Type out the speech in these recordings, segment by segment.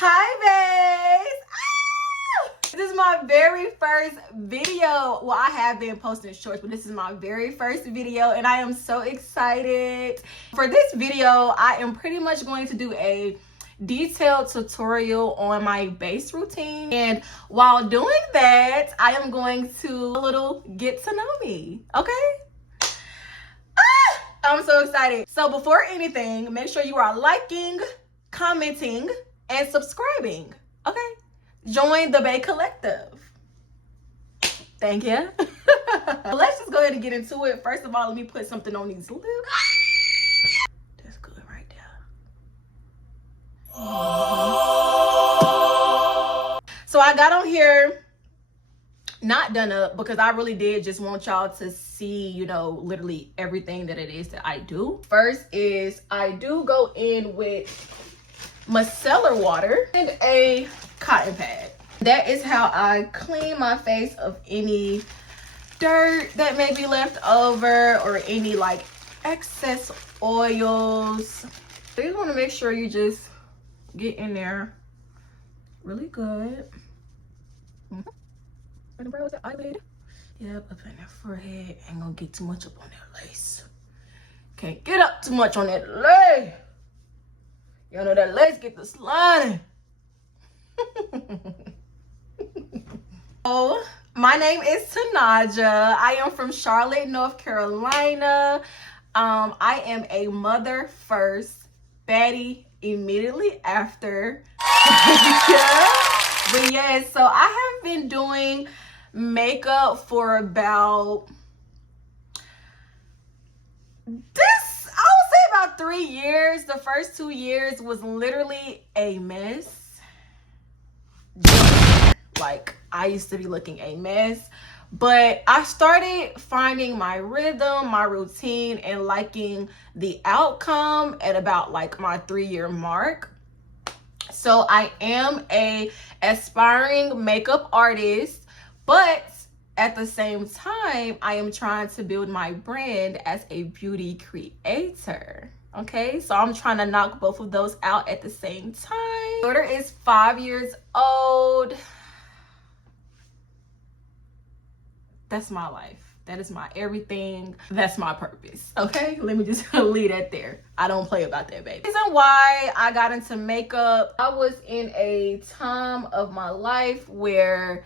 Hi, babes! Ah! This is my very first video. Well, I have been posting shorts, but this is my very first video, and I am so excited. For this video, I am pretty much going to do a detailed tutorial on my base routine. And while doing that, I am going to a little get to know me, okay? I'm so excited. So before anything, make sure you are liking, commenting, and subscribing, okay? Join the Bae Collective. Thank you. Let's just go ahead and get into it. First of all, let me put something on these lips. That's good right there. So I got on here not done up because I really did just want y'all to see, you know, literally everything that it is that I do. First is I do go in with micellar water and a cotton pad. That is how I clean my face of any dirt that may be left over or any like excess oils. So you want to make sure you just get in there really good. In the brows, the eyelid. Yep, up in that forehead. Ain't gonna get too much up on that lace. Can't get up too much on that lace. Y'all know that lace get the sliding. So, my name is Tanaja. I am from Charlotte, North Carolina. I am a mother first, baddie immediately after. Yeah. But yeah, so I have been doing makeup for about about 3 years. The first 2 years was literally a mess. Like, I used to be looking a mess, but I started finding my rhythm, my routine, and liking the outcome at about like my 3-year mark. So I am a aspiring makeup artist, but at the same time, I am trying to build my brand as a beauty creator. Okay, so I'm trying to knock both of those out at the same time. My daughter is 5 years old. That's my life. That is my everything. That's my purpose. Okay, let me just leave that there. I don't play about that, baby. The reason why I got into makeup, I was in a time of my life where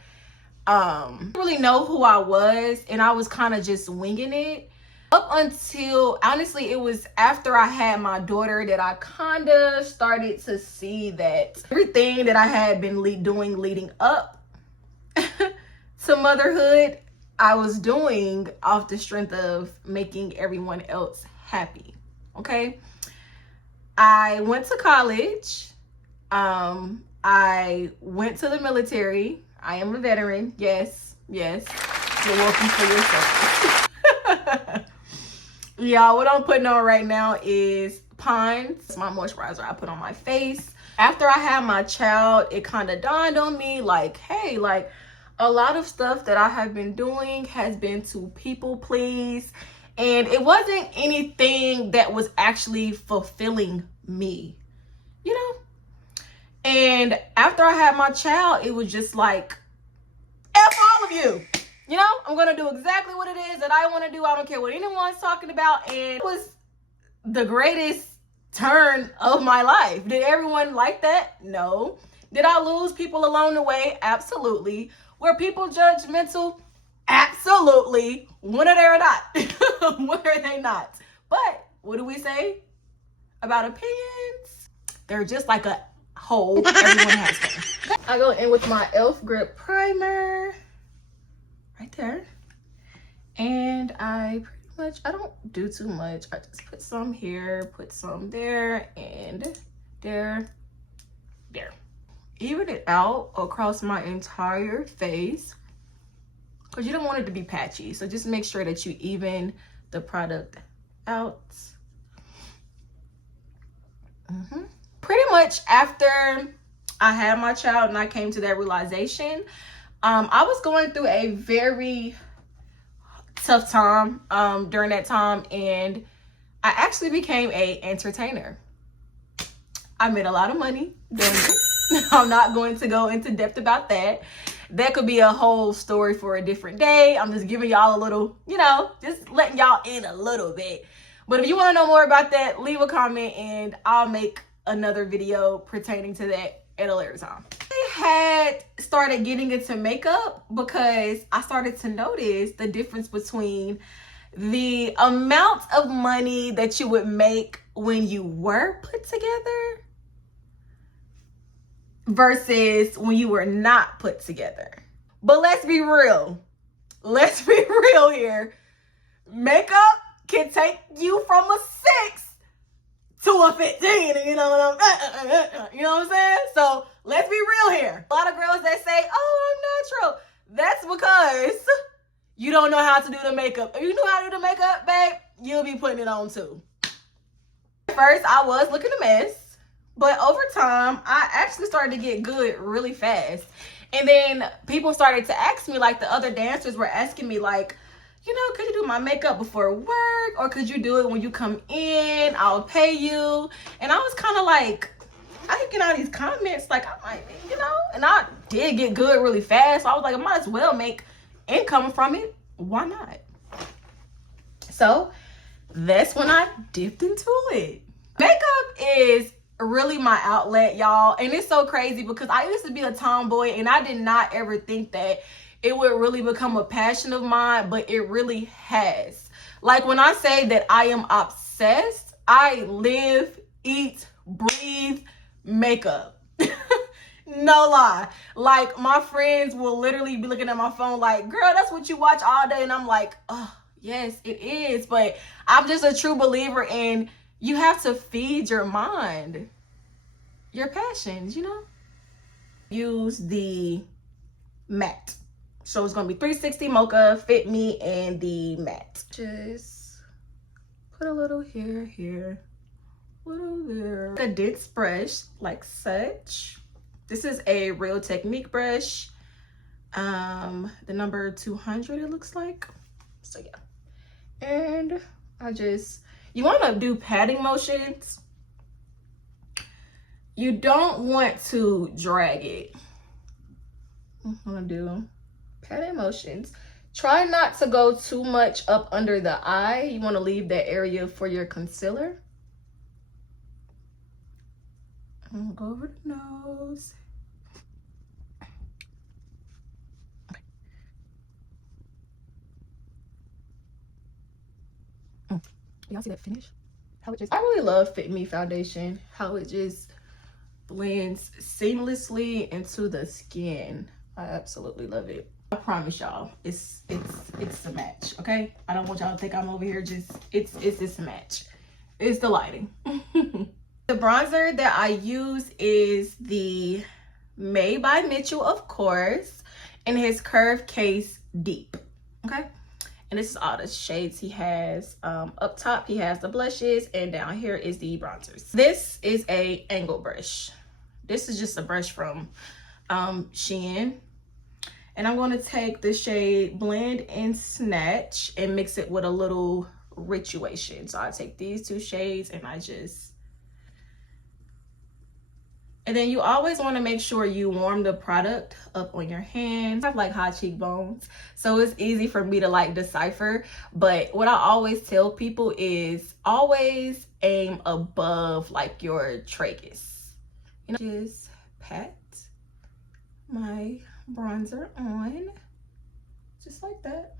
I didn't really know who I was, and I was kind of just winging it. Up until, honestly, it was after I had my daughter that I kind of started to see that everything that I had been doing leading up to motherhood, I was doing off the strength of making everyone else happy. Okay, I went to college. I went to the military. I am a veteran. Yes. You're welcome for your service. Y'all, what I'm putting on right now is Pond's. It's my moisturizer I put on my face. After I had my child, it kind of dawned on me like, hey, like a lot of stuff that I have been doing has been to people please. And it wasn't anything that was actually fulfilling me, you know? And after I had my child, it was just like, F all of you. You know, I'm going to do exactly what it is that I want to do. I don't care what anyone's talking about. And it was the greatest turn of my life. Did everyone like that? No. Did I lose people along the way? Absolutely. Were people judgmental? Absolutely. Whether they or not. Were they not? But what do we say about opinions? They're just like a whole. Everyone has one. I go in with my e.l.f. Grip Primer. Right there. And I don't do too much. I just put some here, put some there, and there. Even it out across my entire face because you don't want it to be patchy. So just make sure that you even the product out. Pretty much after I had my child and I came to that realization, I was going through a very tough time during that time, and I actually became an entertainer. I made a lot of money doing it. I'm not going to go into depth about that. That could be a whole story for a different day. I'm just giving y'all a little, you know, just letting y'all in a little bit. But if you want to know more about that, leave a comment and I'll make another video pertaining to that at a later time. I had started getting into makeup because I started to notice the difference between the amount of money that you would make when you were put together versus when you were not put together. But let's be real. Let's be real here. Makeup can take you from a 6 to a 15. You know what I'm saying? So let's be real here. A lot of girls that say, oh, I'm natural. That's because you don't know how to do the makeup. If you knew how to do the makeup, babe, you'll be putting it on too. At first, I was looking a mess, but over time, I actually started to get good really fast. And then people started to ask me, like the other dancers were asking me, like, you know, could you do my makeup before work? Or could you do it when you come in? I'll pay you. And I was kind of like, I get all these comments, like, I might be, you know? And I did get good really fast. So I was like, I might as well make income from it. Why not? So that's when I dipped into it. Makeup is really my outlet, y'all. And it's so crazy because I used to be a tomboy and I did not ever think that it would really become a passion of mine, but it really has. Like when I say that I am obsessed, I live, eat, breathe makeup. No lie. Like my friends will literally be looking at my phone like, girl, that's what you watch all day. And I'm like, oh, yes, it is. But I'm just a true believer in you have to feed your mind, your passions, you know? Use the matte. So it's going to be 360 Mocha, Fit Me, and the matte. Just put a little here, a little there. A dense brush like such. This is a Real Technique brush. The number 200 it looks like. So yeah. And you want to do patting motions. You don't want to drag it. I'm going to do patting motions. Try not to go too much up under the eye. You want to leave that area for your concealer. I'm gonna go over the nose. Y'all see that finish? How it just, I really love Fit Me foundation. How it just blends seamlessly into the skin. I absolutely love it. I promise y'all, it's a match, okay? I don't want y'all to think I'm over here just, it's a match. It's the lighting. The bronzer that I use is the MuaBaee by Mitchell, of course, in his Curve Case Deep, okay? And this is all the shades he has. Up top, he has the blushes, and down here is the bronzers. This is a angle brush. This is just a brush from Shein. And I'm going to take the shade Blend and Snatch and mix it with a little Rituation. So I take these two shades and and then you always want to make sure you warm the product up on your hands. I have like high cheekbones, so it's easy for me to like decipher. But what I always tell people is always aim above like your tragus. You know, just pat my bronzer on just like that.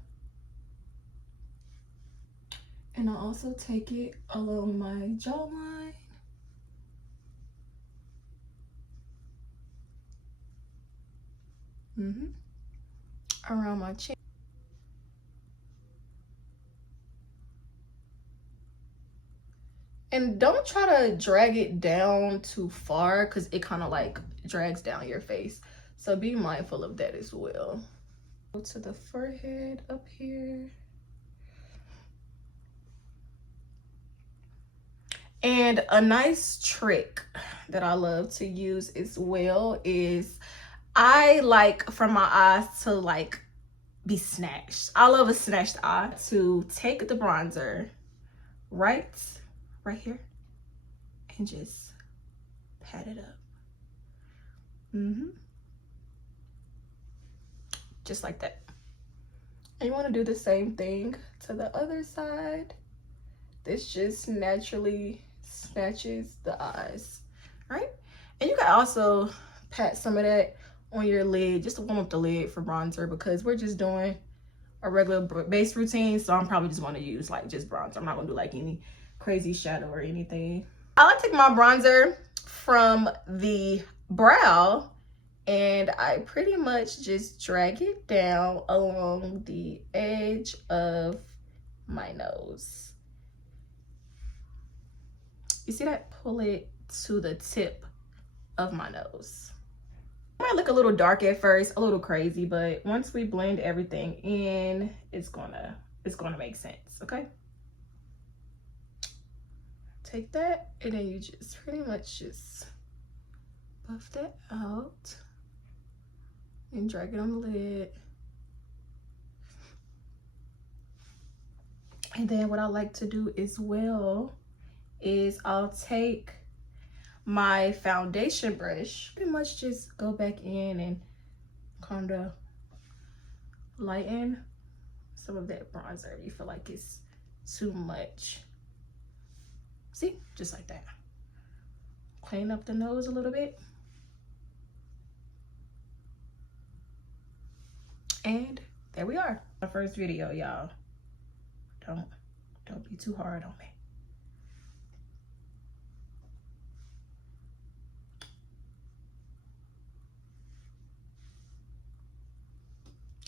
And I also take it along my jawline. Around my chin. And don't try to drag it down too far because it kind of like drags down your face. So be mindful of that as well. Go to the forehead up here. And a nice trick that I love to use as well is I like for my eyes to like be snatched. I love a snatched eye. To take the bronzer right here and just pat it up. Just like that. And you want to do the same thing to the other side. This just naturally snatches the eyes, right? And you can also pat some of that on your lid just to warm up the lid for bronzer, because we're just doing a regular base routine, so I'm probably just going to use like just bronzer. I'm not going to do like any crazy shadow or anything. I like to take my bronzer from the brow and I pretty much just drag it down along the edge of my nose. You see that? Pull it to the tip of my nose. It might look a little dark at first, a little crazy, but once we blend everything in, it's gonna make sense, okay? Take that, and then you just pretty much just buff that out and drag it on the lid. And then what I like to do as well is I'll take my foundation brush, pretty much just go back in and kind of lighten some of that bronzer if you feel like it's too much. See, just like that. Clean up the nose a little bit. And there we are. My first video, y'all. Don't be too hard on me.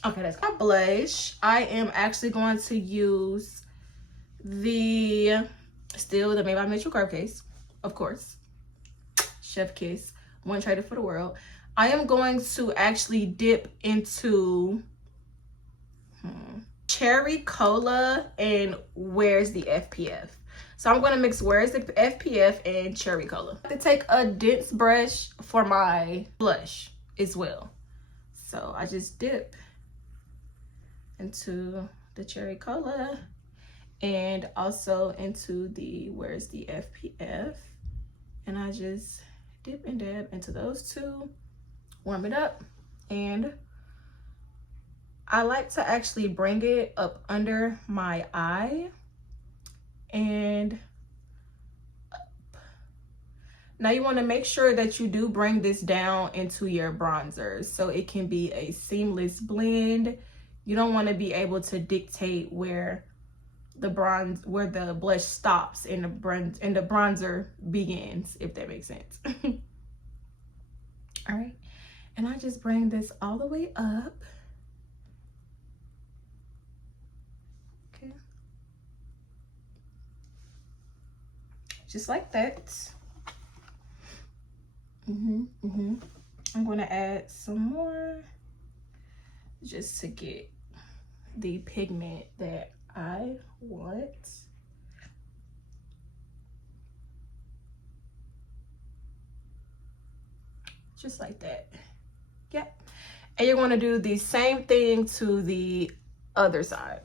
Okay, that's my blush. I am actually going to use still the Made by Mitchell Curve case, of course. Chef Kiss, One Traded for the World. I am going to actually dip into Cherry Cola and Where's the FPF. So I'm going to mix Where's the FPF and Cherry Cola. I have to take a dense brush for my blush as well. So I just dip into the Cherry Cola and also into the Where's the FPF, and I just dip and dab into those two, warm it up, and I like to actually bring it up under my eye and up. Now you want to make sure that you do bring this down into your bronzer so it can be a seamless blend. You don't want to be able to dictate where the blush stops and the bronzer begins, if that makes sense. All right, and I just bring this all the way up. Okay, just like that. I'm going to add some more just to get the pigment that I want. Just like that. Yep. And you're going to do the same thing to the other side.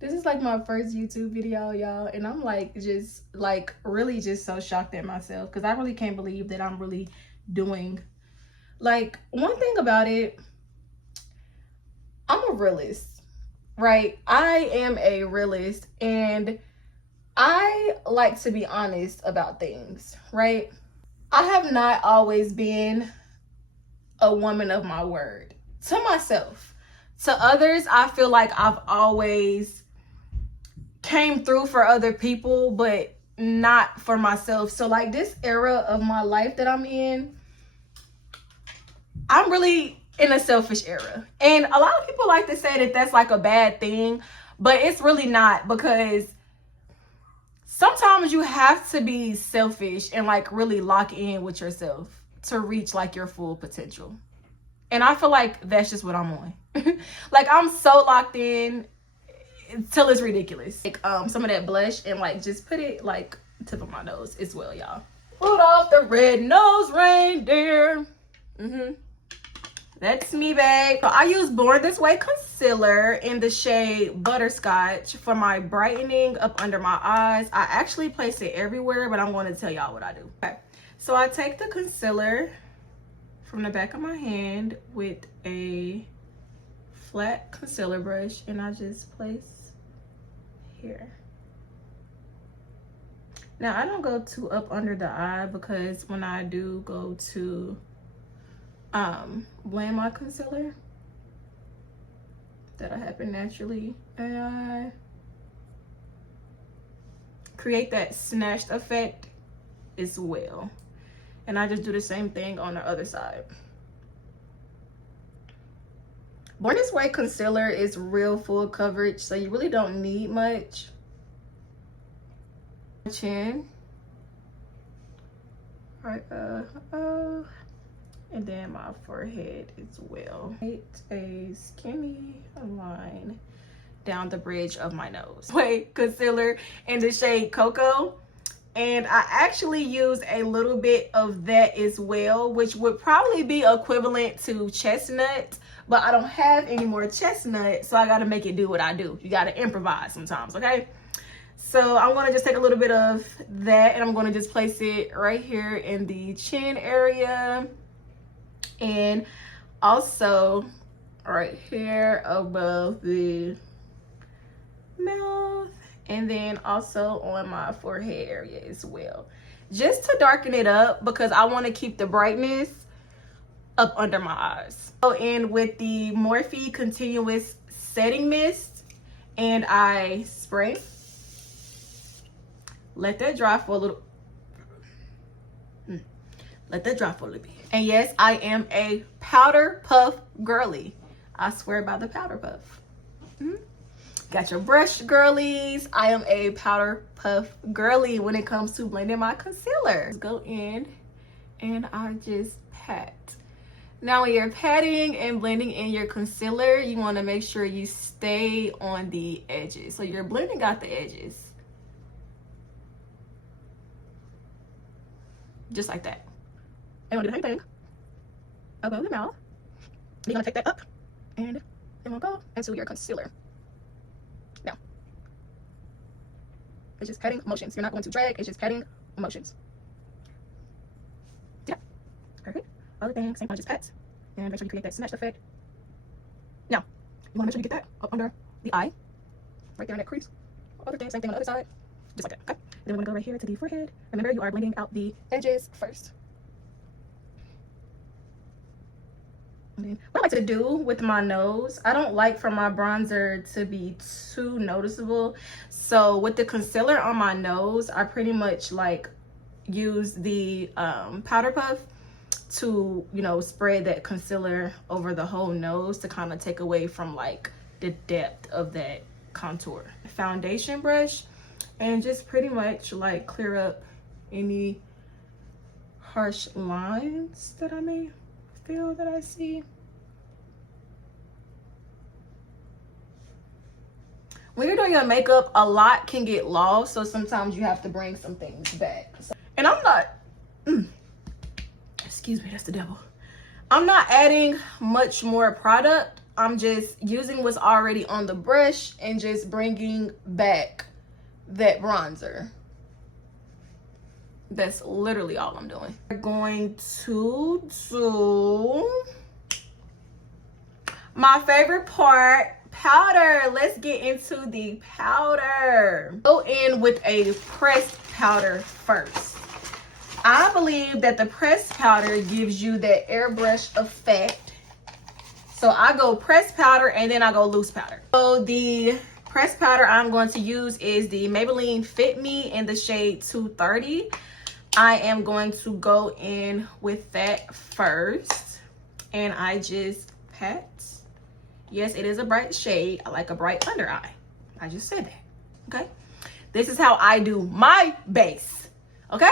This is like my first YouTube video, y'all, and I'm like just like really just so shocked at myself because I really can't believe that I'm really doing. Like, one thing about it, I'm a realist, right? I am a realist and I like to be honest about things, right? I have not always been a woman of my word to myself. To others, I feel like I've always came through for other people, but not for myself. So like this era of my life that I'm in, I'm really in a selfish era. And a lot of people like to say that that's like a bad thing, but it's really not, because sometimes you have to be selfish and like really lock in with yourself to reach like your full potential. And I feel like that's just what I'm on. Like I'm so locked in till it's ridiculous. Like some of that blush and like just put it like tip of my nose as well, y'all. Put off the red nose reindeer. That's MuaBaee. So I use Born This Way concealer in the shade Butterscotch for my brightening up under my eyes. I actually place it everywhere, but I'm going to tell y'all what I do. Okay, so I take the concealer from the back of my hand with a flat concealer brush, and I just place here. Now I don't go too up under the eye, because when I do go to blend my concealer, that'll happen naturally, and I create that snatched effect as well. And I just do the same thing on the other side. Born This Way concealer is real full coverage, so you really don't need much. Chin, right, and then my forehead as well. A skinny line down the bridge of my nose. Wait, concealer in the shade Cocoa, and I actually use a little bit of that as well, which would probably be equivalent to chestnut, but I don't have any more chestnut, so I gotta make it do what I do. You gotta improvise sometimes, okay? So I'm gonna just take a little bit of that, and I'm gonna just place it right here in the chin area, and also right here above the mouth, and then also on my forehead area as well, just to darken it up, because I want to keep the brightness up under my eyes. Go in with the Morphe Continuous Setting Mist, and I spray. Let that dry for a little. Let that dry for a little bit. And yes, I am a powder puff girly. I swear by the powder puff. Got your brush, girlies. I am a powder puff girly when it comes to blending my concealer. Go in and I just pat. Now when you're patting and blending in your concealer, you want to make sure you stay on the edges. So you're blending out the edges. Just like that. And we'll do the same thing above the mouth. You're gonna take that up, and then we'll go into your concealer. Now, it's just patting motions. You're not going to drag, it's just patting motions. Yeah, perfect. Other things, same thing, just pat, and make sure you create that snatch effect. Now, you wanna make sure you get that up under the eye, right there in that crease. Other thing, same thing on the other side, just like that, okay? Then we're gonna go right here to the forehead. Remember, you are blending out the edges first. And then what I like to do with my nose, I don't like for my bronzer to be too noticeable. So with the concealer on my nose, I pretty much like use the powder puff to, you know, spread that concealer over the whole nose to kind of take away from like the depth of that contour. Foundation brush, and just pretty much like clear up any harsh lines that I may feel that I see. When you're doing your makeup, a lot can get lost, so sometimes you have to bring some things back. And I'm not, excuse me, that's the devil. I'm not adding much more product. I'm just using what's already on the brush and just bringing back that bronzer. That's literally all I'm doing. We're going to do my favorite part, powder. Let's get into the powder. Go in with a pressed powder first. I believe that the pressed powder gives you that airbrush effect. So I go pressed powder and then I go loose powder. So the pressed powder I'm going to use is the Maybelline Fit Me in the shade 230. I am going to go in with that first, and I just pat. Yes, it is a bright shade. I like a bright under eye. I just said that, okay? This is how I do my base, okay?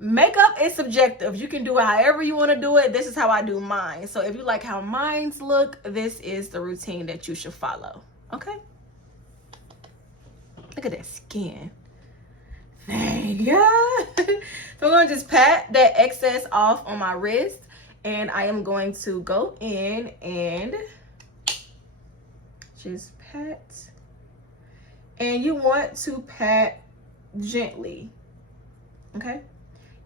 Makeup is subjective. You can do it however you want to do it. This is how I do mine. So if you like how mine's look, this is the routine that you should follow, okay? Look at that skin. Thank you. So I'm gonna just pat that excess off on my wrist, And I am going to go in and just pat. And you want to pat gently, okay?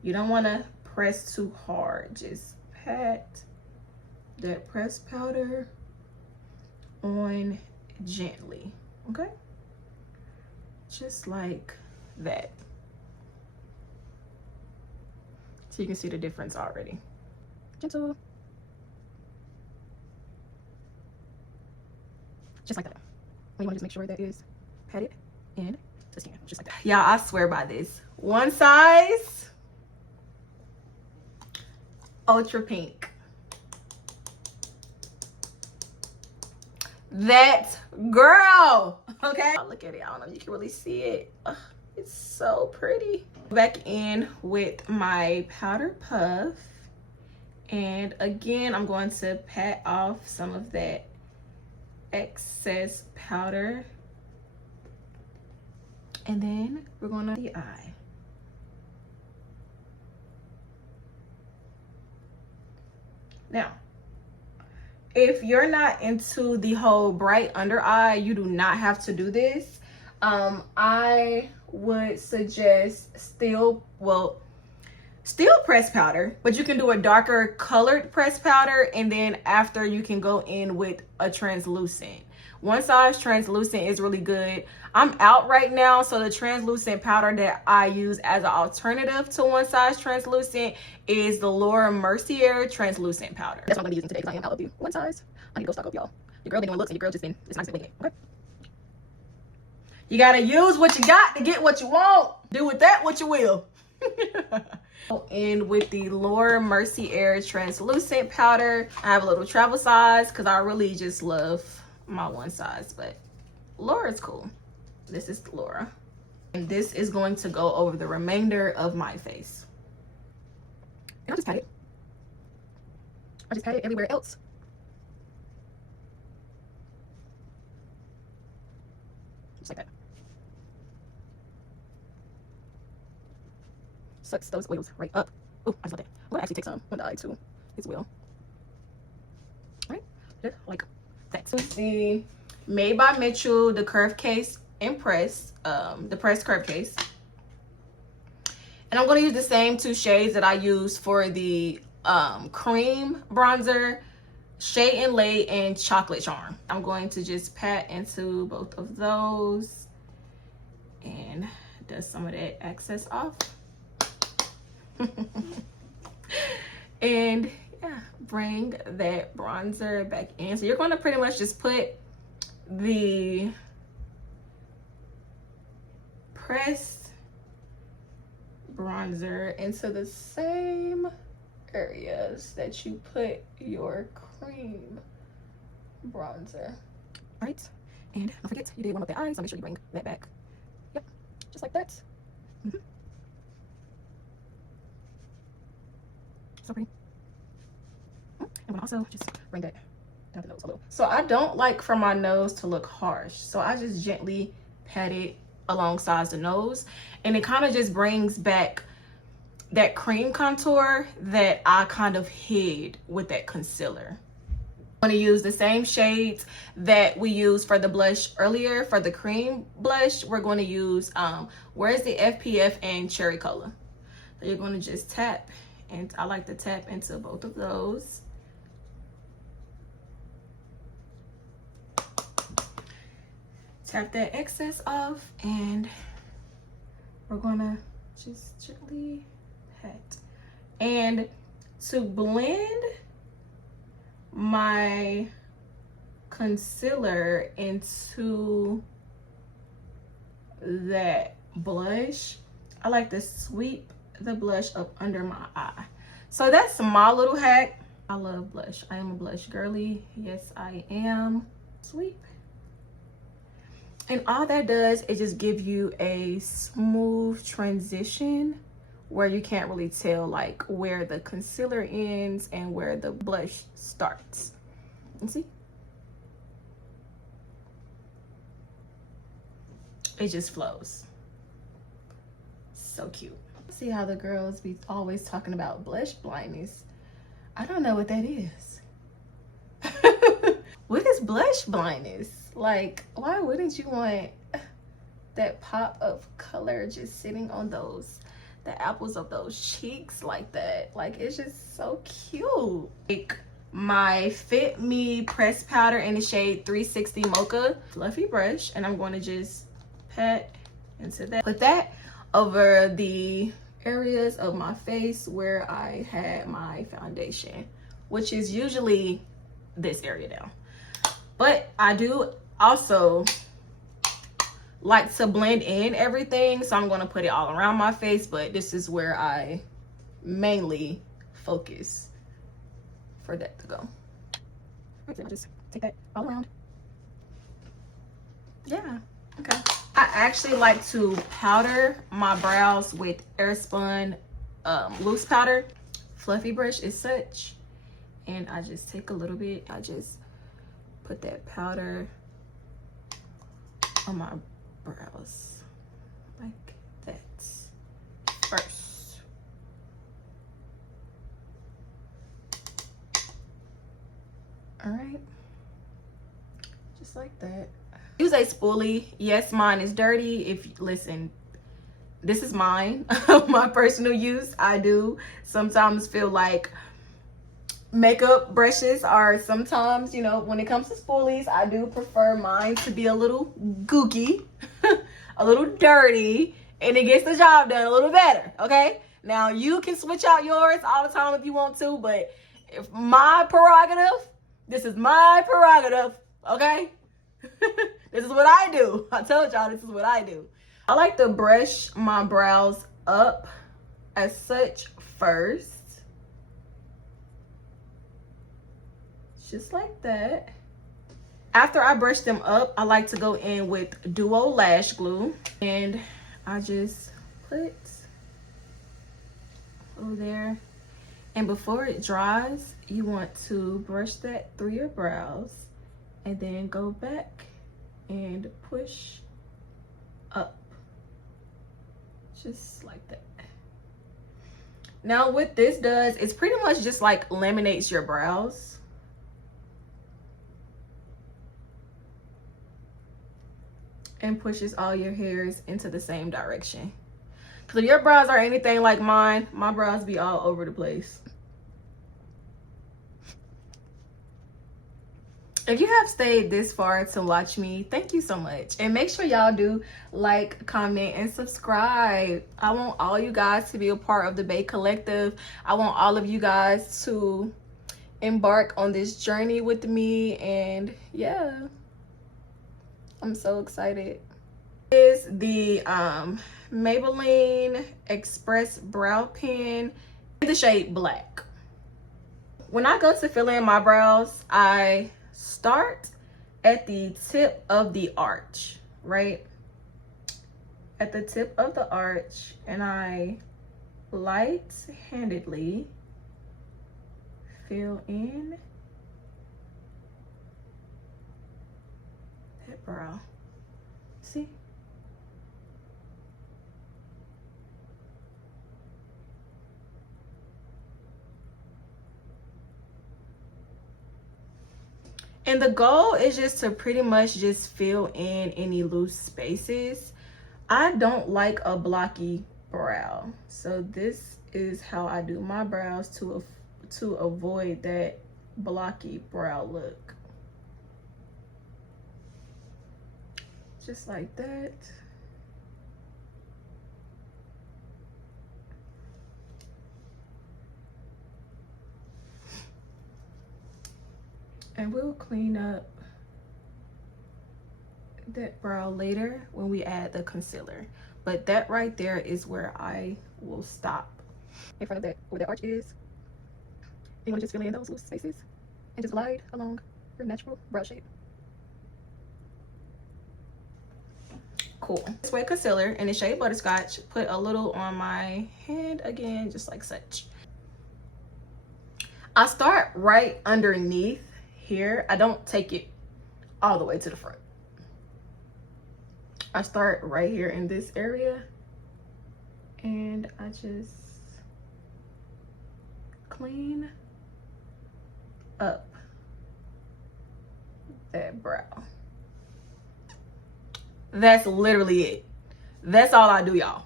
You don't want to press too hard. Just pat that pressed powder on gently, okay? Just like that. So you can see the difference already. Gentle. Just like that. We want to just make sure that is patted and to skin, just like that. Y'all, I swear by this. One size, ultra pink. That girl, okay? Look at it. I don't know if you can really see it. Ugh, it's so pretty. Back in with my powder puff. And again, I'm going to pat off some of that excess powder. And then we're going to the eye. Now, if you're not into the whole bright under eye, you do not have to do this. I would suggest still pressed powder, but you can do a darker colored pressed powder, and then after you can go in with a translucent. One size translucent is really good. I'm out right now, so the translucent powder that I use as an alternative to one size translucent is the Laura Mercier translucent powder. That's what I'm gonna be using today because I am out of you. One size. I need to go stock up, y'all. Your girl been doing looks and your girl just been, it's nice and big, okay? You gotta use what you got to get what you want. Do with that what you will. And with the Laura Mercier translucent powder, I have a little travel size because I really just love my one size, but Laura's cool. This is Laura, and this is going to go over the remainder of my face. And I'll just pat it. I just pat it everywhere else. Just like that. Sucks those oils right up. Oh, I just like that. I'm gonna actually take some on the eye too as well. Right? Just like that. So the Made by Mitchell, the curve case Impress, the pressed curve case. And I'm going to use the same two shades that I used for the cream bronzer, Shade and Lay and Chocolate Charm. I'm going to just pat into both of those and dust some of that excess off. And yeah, bring that bronzer back in. So you're going to pretty much just put the pressed bronzer into the same areas that you put your cream bronzer. All right, and don't forget you did one with the eyes, so make sure you bring that back. Yep, just like that. So pretty. And I'm gonna also just bring that down the nose a little. So I don't like for my nose to look harsh, so I just gently pat it alongside the nose, and it kind of just brings back that cream contour that I kind of hid with that concealer. I'm going to use the same shades that we used for the blush earlier. For the cream blush, we're going to use where's the FPF and Cherry Color. So you're going to just tap, and I like to tap into both of those. Tap that excess off, and we're gonna just gently pat. And to blend my concealer into that blush, I like to sweep the blush up under my eye. So that's my little hack. I love blush. I am a blush girly. Yes, I am. Sweep. And all that does is just give you a smooth transition where you can't really tell like where the concealer ends and where the blush starts. You see? It just flows. So cute. See how the girls be always talking about blush blindness. I don't know what that is. What is blush blindness? Like, why wouldn't you want that pop of color just sitting on the apples of those cheeks like that? Like, it's just so cute. Like my Fit Me pressed powder in the shade 360 Mocha fluffy brush, and I'm going to just pat into that. Put that over the areas of my face where I had my foundation, which is usually this area down. But I do also like to blend in everything, so I'm going to put it all around my face, but this is where I mainly focus for that to go. I'll just take that all around. Yeah, okay. I actually like to powder my brows with Airspun loose powder. Fluffy brush is such, and I just take a little bit. I just put that powder on my brows like that first. All right, just like that. Use a spoolie. Yes, mine is dirty. Listen, this is mine. My personal use. I do sometimes feel like makeup brushes are sometimes, you know, when it comes to spoolies, I do prefer mine to be a little gooky, a little dirty, and it gets the job done a little better, okay? Now, you can switch out yours all the time if you want to, but if my prerogative, this is my prerogative, okay? This is what I do. I told y'all this is what I do. I like to brush my brows up as such first. Just like that. After I brush them up, I like to go in with Duo Lash Glue. And I just put over there. And before it dries, you want to brush that through your brows. And then go back and push up. Just like that. Now what this does is pretty much just like laminates your brows. And pushes all your hairs into the same direction. Because if your brows are anything like mine, my brows be all over the place. If you have stayed this far to watch me, thank you so much. And make sure y'all do like, comment, and subscribe. I want all you guys to be a part of the Bae Collective. I want all of you guys to embark on this journey with me. And yeah, I'm so excited. This is the Maybelline Express Brow Pen in the shade Black. When I go to fill in my brows, I start at the tip of the arch, right? At the tip of the arch, and I light-handedly fill in that brow. See? And the goal is just to pretty much just fill in any loose spaces. I don't like a blocky brow, so this is how I do my brows to avoid that blocky brow look. Just like that. And we'll clean up that brow later when we add the concealer. But that right there is where I will stop. In front of that, where the arch is, you want to just fill in those loose spaces and just glide along your natural brow shape. Cool. This way concealer in the shade Butterscotch. Put a little on my hand again, just like such. I start right underneath here. I don't take it all the way to the front. I start right here in this area, and I just clean up that brow. That's literally it. That's all I do, y'all.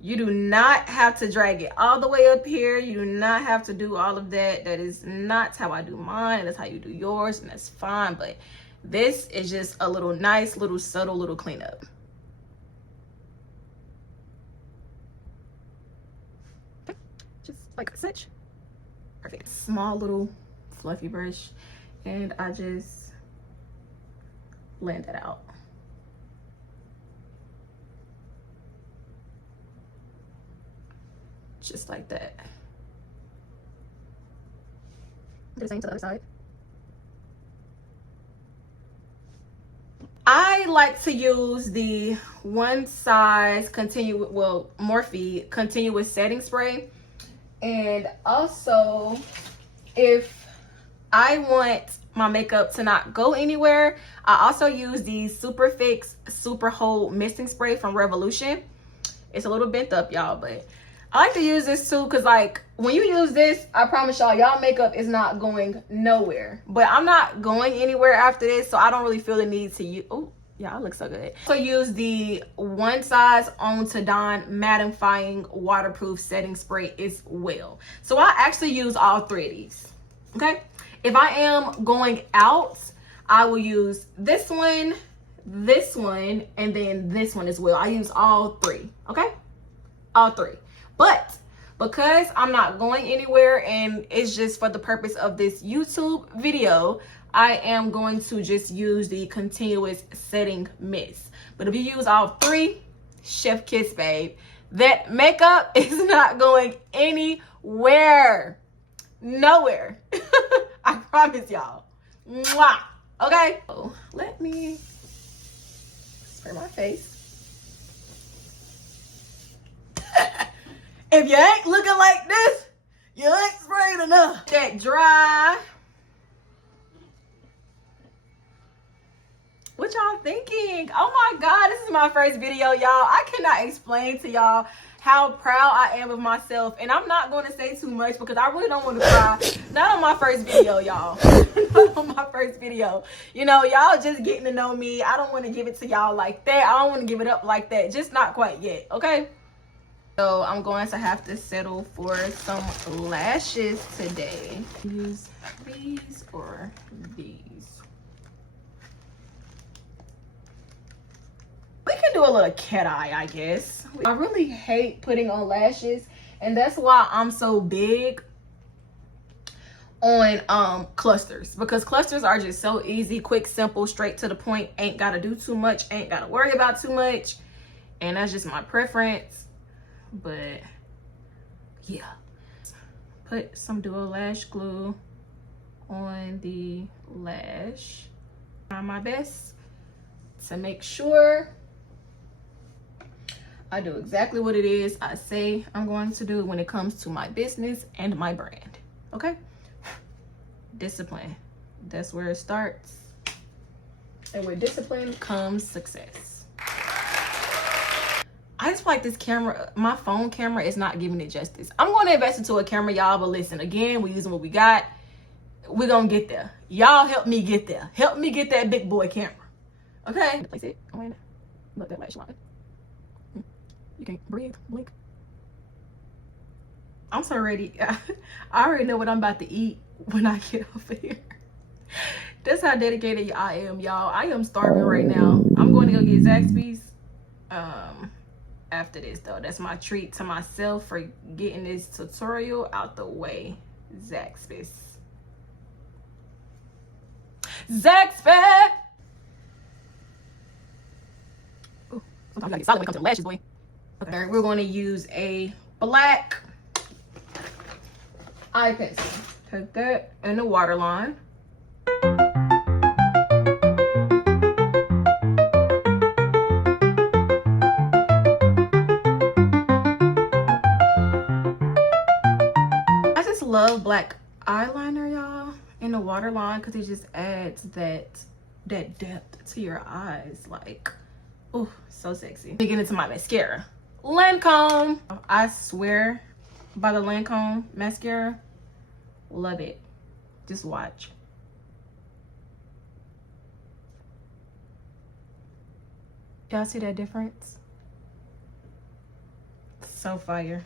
You do not have to drag it all the way up here. You do not have to do all of that. That is not how I do mine, and that's how you do yours, and that's fine. But this is just a little nice, little subtle, little cleanup. Okay. Just like such. Perfect. Small little fluffy brush, and I just blend that out. Just like that. Do the same to the other side. I like to use the one size Morphe continuous setting spray. And also, if I want my makeup to not go anywhere, I also use the Super Fix Super Hold Misting Spray from Revolution. It's a little bent up, y'all, but I like to use this too, because like when you use this, I promise y'all makeup is not going nowhere. But I'm not going anywhere after this, so I don't really feel the need to use. Oh, yeah, I look so good. So use the one size On to Dawn mattifying waterproof setting spray as well. So I actually use all three of these. Okay, if I am going out, I will use this one, and then this one as well. I use all three. Okay, all three. But because I'm not going anywhere and it's just for the purpose of this YouTube video, I am going to just use the continuous setting mist. But if you use all three, chef kiss, babe. That makeup is not going anywhere. Nowhere. I promise y'all. Mwah. Okay? So let me spray my face. If you ain't looking like this, you ain't sprayed enough. That dry. What y'all thinking? Oh my God, this is my first video, y'all. I cannot explain to y'all how proud I am of myself. And I'm not going to say too much because I really don't want to cry. Not on my first video, y'all. Not on my first video. You know, y'all just getting to know me. I don't want to give it to y'all like that. I don't want to give it up like that. Just not quite yet, okay? So I'm going to have to settle for some lashes today. Use these or these. We can do a little cat eye, I guess. I really hate putting on lashes, and that's why I'm so big on clusters, because clusters are just so easy, quick, simple, straight to the point. Ain't gotta do too much, ain't gotta worry about too much, and that's just my preference. But yeah, put some dual lash glue on the lash. Try my best to make sure I do exactly what it is I say I'm going to do when it comes to my business and my brand. Okay? Discipline. That's where it starts. And with discipline comes success. I just feel like this camera, my phone camera, is not giving it justice. I'm going to invest into a camera, y'all, but listen, again, we're using what we got. We're going to get there. Y'all help me get there. Help me get that big boy camera. Okay? Place it. Oh, wait. Look, that lash line. You can't breathe. Blink. I'm so ready. I already know what I'm about to eat when I get over here. That's how dedicated I am, y'all. I am starving right now. I'm going to go get Zaxby's. After this though, that's my treat to myself for getting this tutorial out the way. Zaxby's. Zaxby's. Ooh, sometimes you gotta get solid when it comes to the lashes, boy. Okay, we're going to use a black eye pencil. Take that in the waterline. Love black eyeliner, y'all, in the waterline, because it just adds that depth to your eyes. Like, oh, so sexy. Let me get into my mascara. Lancome. I swear by the Lancome mascara. Love it. Just watch. Y'all see that difference? So fire.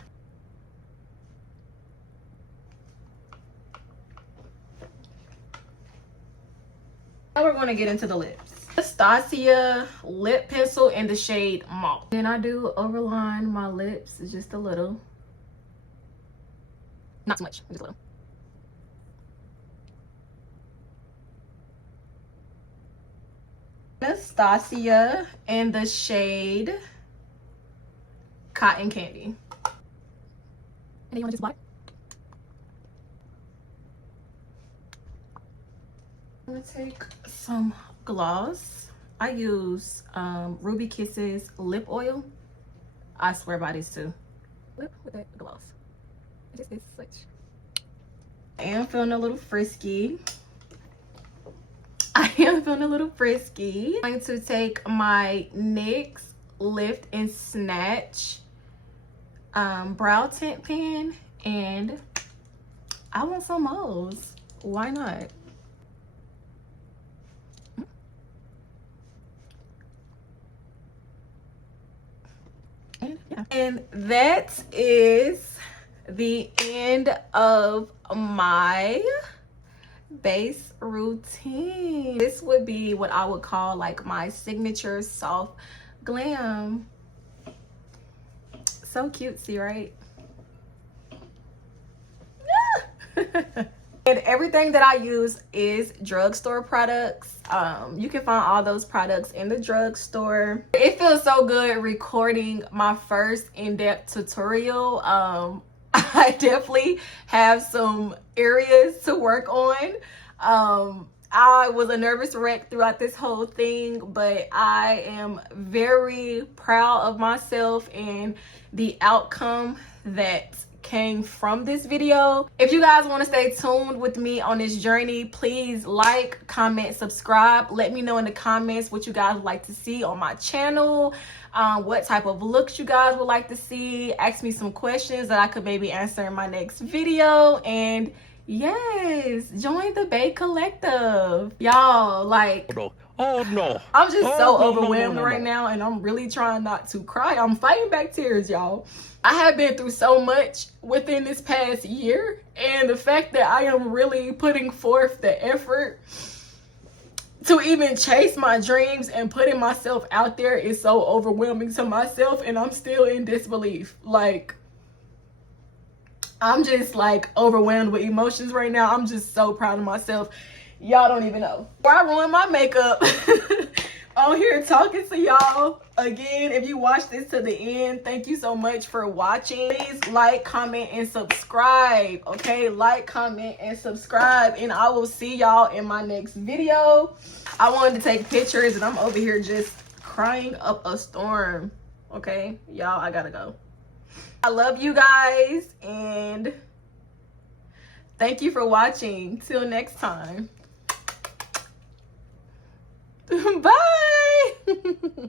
Now we're going to get into the lips. Anastasia lip pencil in the shade Malt. Then I do overline my lips just a little. Not so much, just a little. Anastasia in the shade Cotton Candy. And you want to just black? I'm gonna take some gloss. I use Ruby Kisses lip oil. I swear by this too. Lip with that gloss. It just is such. I am feeling a little frisky. I'm going to take my NYX Lift and Snatch brow tint pen, and I want some O's. Why not? And yeah. And that is the end of my base routine. This would be what I would call like my signature soft glam. So cutesy, right? And everything that I use is drugstore products. You can find all those products in the drugstore. It feels so good recording my first in-depth tutorial. I definitely have some areas to work on. I was a nervous wreck throughout this whole thing, but I am very proud of myself and the outcome that came from this video. If you guys want to stay tuned with me on this journey, please like, comment, subscribe. Let me know in the comments what you guys would like to see on my channel, what type of looks you guys would like to see. Ask me some questions that I could maybe answer in my next video. And yes, join the Bae Collective. Y'all, like, oh no, I'm just so overwhelmed right now, and I'm really trying not to cry. I'm fighting back tears, y'all. I have been through so much within this past year, and the fact that I am really putting forth the effort to even chase my dreams and putting myself out there is so overwhelming to myself, and I'm still in disbelief. Like, I'm just like overwhelmed with emotions right now. I'm just so proud of myself. Y'all don't even know. Before I ruin my makeup on here talking to y'all again, if you watch this to the end, thank you so much for watching. Please like, comment, and subscribe. Okay, like, comment, and subscribe, and I will see y'all in my next video. I wanted to take pictures, and I'm over here just crying up a storm. Okay, y'all, I gotta go. I love you guys, and thank you for watching. Till next time. Bye.